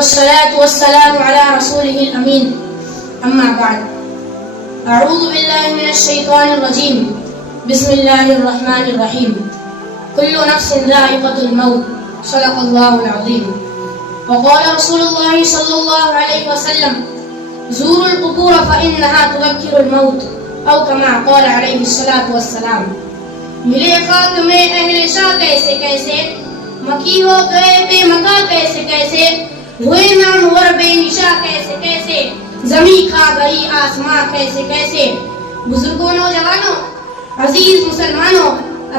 والصلاة والسلام على رسوله الأمين أما بعد أعوذ بالله من الشيطان الرجيم بسم الله الرحمن الرحيم كل نفس ذائقة الموت صدق الله العظيم وقال رسول الله صلى الله عليه وسلم زوروا القبور فإنها تذكر الموت أو كما قال عليه الصلاة والسلام ملے خاک میں اہل شاہ کیسے کیسے مکی ہو گئے بے مکا کیسے کیسے ہوئے نامور بے نشا کیسے کیسے زمین کھا گئی آسماں کیسے کیسے بزرگوں نوجوانوں عزیز مسلمانوں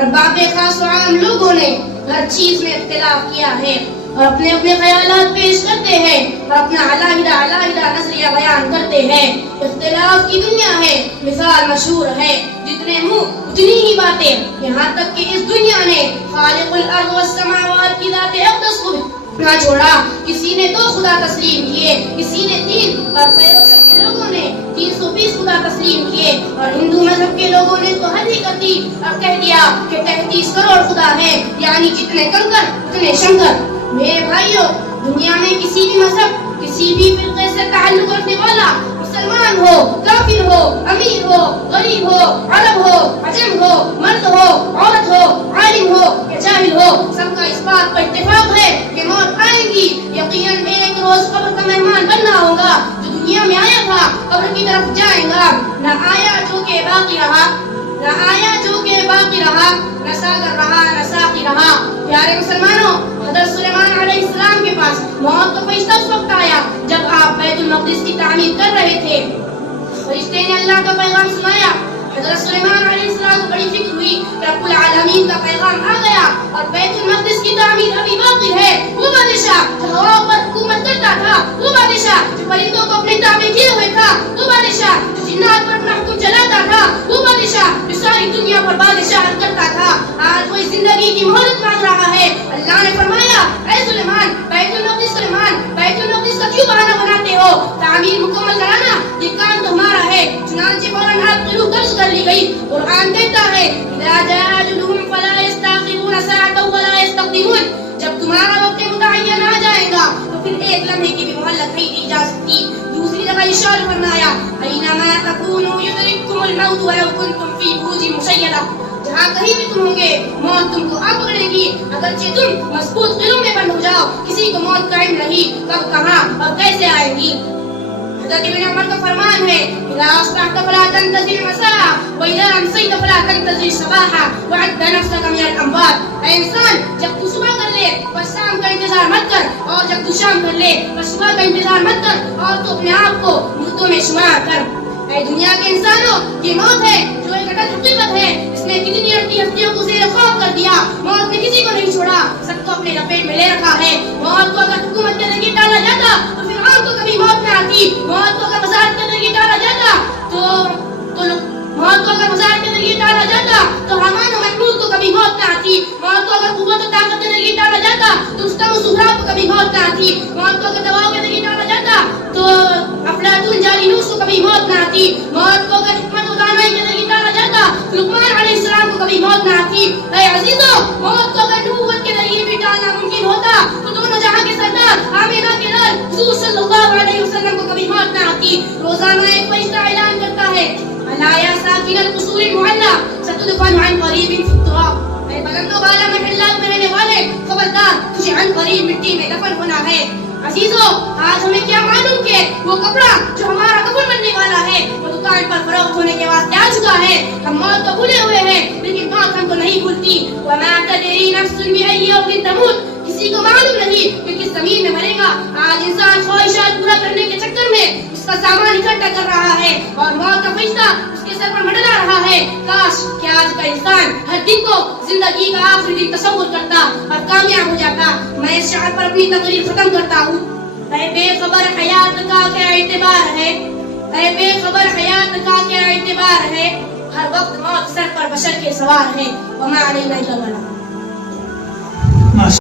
ارباب خاص و عام لوگوں نے ہر چیز میں اختلاف کیا ہے اور اپنے اپنے خیالات پیش کرتے ہیں اور اپنا علیحدہ نظریہ بیان کرتے ہیں. اختلاف کی دنیا ہے، مثال مشہور ہے جتنے منہ اتنی ہی باتیں، یہاں تک کہ اس دنیا نے خالق الارض والسماوات کی ذات اقدس کو نہ چھوڑا. کسی نے 2 خدا تسلیم کیے، کسی نے 3 اور خیر و شر کے لوگوں نے 320 خدا تسلیم کیے اور ہندو مذہب کے لوگوں نے تو حد ہی کر دی اور کہہ دیا کہ 33 کروڑ خدا ہیں، یعنی جتنے کنکر اتنے شنکر. میرے بھائیوں، دنیا میں کسی بھی مذہب کسی بھی فرقے سے تعلق رکھنے والا، مسلمان ہو، کافر ہو، امیر ہو، غریب ہو، عرب ہو، عجم ہو، مرد ہو، عورت ہو، عالم ہو یا جاہل ہو، سب کا اس بات پر اتفاق ہے کہ موت آئے گی. یقیناً ایک روز قبر کا مہمان بننا ہوگا. جو دنیا میں آیا تھا قبر کی طرف جائے گا. نہ آیا جو کہ باقی رہا، نہ آیا جو کہ باقی رہا، نہ ساگر رہا نہ ساقی رہا. پیارے مسلمانوں، حضرت سلیمان علیہ السلام کے پاس موت کا فرشتہ اس وقت آیا جب آپ بیت المقدس کی تعمیر کر رہے تھے. فرشتے نے اللہ کا پیغام سنایا. حضرت سلیمان علیہ السلام کو بڑی فکر ہوئی کہ رب العالمین کا پیغام آ گیا اور بیت المقدس کی تعمیر ابھی باقی ہے. وہ بادشاہ جو ہوا پر حکومت کرتا تھا، وہ بادشاہ جو پرندوں کو اپنے تابع کیے ہوئے تھا، وہ بادشاہ جو جنات پر اپنا حکم چلاتا تھا، وہ بادشاہ جو ساری دنیا پر بادشاہت کرتا تھا، آج وہ اس زندگی کی مہلت مانگ رہا ہے. اللہ نے فرمایا، اے سلیمان، بیت المقدس کا کیوں بہانہ بناتے ہو؟ تعمیر مکمل کرانا یہ کام تمہارا ہے. چنانچہ فوراً آپ طلوع درج کر لی گئی. قرآن کہتا ہے اذا جاء اجلهم فلا يستأخرون ساعة ولا يستقدمون. جب تمہارا وقت متعین آ جائے گا تو پھر ایک لمحے کی بھی مہلت نہیں دی جا سکتی. دوسری جگہ ارشاد فرمایا اینما تکونوا یدرککم الموت ولو کنتم فی بروج مشیدہ. جہاں کہیں بھی تم ہوں گے موت تم کو آ پکڑے گی، اگرچہ تم مضبوط قلعوں میں بند ہو جاؤ. کسی کو موت کا علم نہیں کب کہاں اور کیسے آئے گی. حضرت ابن عمر کا فرمان ہے اذا اصبحت فلا تنتظر المساء واذا امسيت فلا تنتظر الصباح وعد نفسك من الاموات. اے انسان، جب تو صبح کر لے بس شام کا انتظار مت کر، اور جب تو شام کر لے بس صبح کا انتظار مت کر، اور تو اپنے آپ کو مردوں میں شمار کر. اے دنیا کے انسانوں، یہ موت ہے جو ایک اٹل حقیقت ہے. اس نے کتنی اٹھی ہستیوں کو زیر خوف کر دیا. موت نے کسی کو نہیں چھوڑا، سب کو اپنے لپیٹ میں لے رکھا ہے. موت کو اگر حکومت کے ذریعے ٹالا جاتا تو فرعون کو کبھی موت نہ آتی. موت کو اگر وزارت کے ذریعے ٹالا جاتا تو حامان و محمود کو کبھی موت نہ آتی. موت کو اگر قوت و طاقت کے ذریعے ٹالا جاتا تو رستم و سہراب کو کبھی موت نہ آتی. موت کو اگر دواؤں کے ذریعے ٹالا جاتا تو افلاطون جالینوس کو کبھی موت نہ آتی. موت کو اگر حکمت و دانائی کے ذریعے ٹالا جاتا تو لقمان علیہ السلام کو کبھی موت نہ آتی. اے عزیزو، موت کو اگر نبوت کے ذریعے بھی ٹالنا ممکن ہوتا تو دونوں جہاں کے سردار آمینہ کے لال حضور صلی اللہ علیہ وسلم کو کبھی موت نہ آتی. روزانہ ایک فرشتہ اعلان کرتا ہے الا یا ساکن القصور المعلی ستدفن عن قریب فی التراب. اے بلند و بالا محلات میں رہنے والے، خبردار، تجھے عن قریب مٹی میں دفن ہونا ہے. عزیزو، آج ہمیں کیا معلوم کہ وہ کپڑا جو ہمارا کفن بننے والا ہے وہ دکان پر فروخت ہونے کے واسطے آ چکا ہے. ہم موت کو بھولے ہوئے ہیں لیکن موت ہم کو نہیں بھولتی. وما تدری نفس بأي أرض تموت. کسی کو معلوم نہیں کہ کس زمین میں مرے گا. آج انسان خواہشات پورا کرنے کے چکر میں اس کا سامان اکٹھا کر رہا ہے اور موت کا فرشتہ اس کے سر پر منڈلا رہا ہے. کاش کہ آج کا انسان ہر دن کو زندگی کا آخری دن تصور کرتا اور کامیاب ہو جاتا. میں اس شعر پر اپنی تقریر ختم کرتا ہوں. اے بے خبر حیات کا کیا اعتبار ہے، اے بے خبر حیات کا کیا اعتبار ہے، ہر وقت موت سر پر بشر کے سوار ہے. وما علینا الا البلاغ.